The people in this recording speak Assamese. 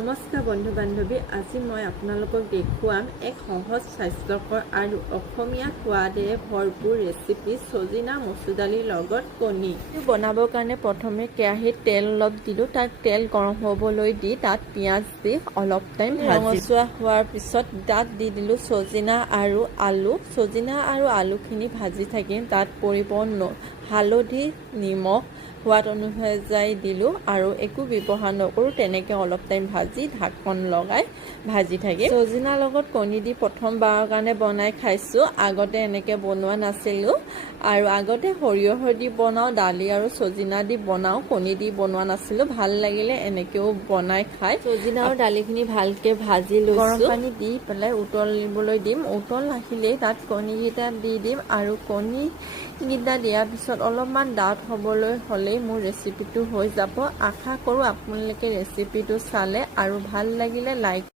নমস্কাৰ বন্ধু বান্ধৱী, আজি মই আপোনালোকক দেখুৱাম এক সহজ স্বাস্থ্যকৰ আৰু অসমীয়া সোৱাদেৰে ভৰপূৰ ৰেচিপি ছজিনা মচুৰ দালিৰ লগত কণী। বনাবৰ কাৰণে প্ৰথমে কেৰাহীত তেল অলপ দিলোঁ, তাত তেল গৰম হ'বলৈ দি তাত পিঁয়াজ দি অলপ টাইম ৰঙচুৱা হোৱাৰ পিছত তাত দি দিলোঁ ছজিনা আৰু আলু। ছজিনা আৰু আলুখিনি ভাজি থাকিম, তাত পৰিব হালধি, নিমখ, সোৱাদ অনুযায়ী দিলোঁ আৰু একো ব্যৱহাৰ নকৰোঁ, তেনেকৈ অলপ টাইম ভাজি ঢাকন লগাই ভাজি থাকিম। ছজিনাৰ লগত কণী দি প্ৰথমবাৰৰ কাৰণে বনাই খাইছোঁ, আগতে এনেকৈ বনোৱা নাছিলোঁ আৰু আগতে সৰিয়হৰ দি বনাওঁ, দালি আৰু ছজিনা দি বনাওঁ, কণী দি বনোৱা নাছিলোঁ। ভাল লাগিলে এনেকৈও বনাই খাই। ছজিনা আৰু দালিখিনি ভালকৈ ভাজি লৈছোঁ, গৰম পানী দি পেলাই উতলিবলৈ দিম। উতল আহিলেই তাত কণীকেইটা দি দিম আৰু কণীকেইটা দিয়াৰ পিছত অলপমান ডাঠ হ'বলৈ হ'লেই মোৰ ৰেচিপিটো হৈ যাব। আশা কৰোঁ আপোনালোকে ৰেচিপিটো চালে আৰু ভাল লাগিলে লাইক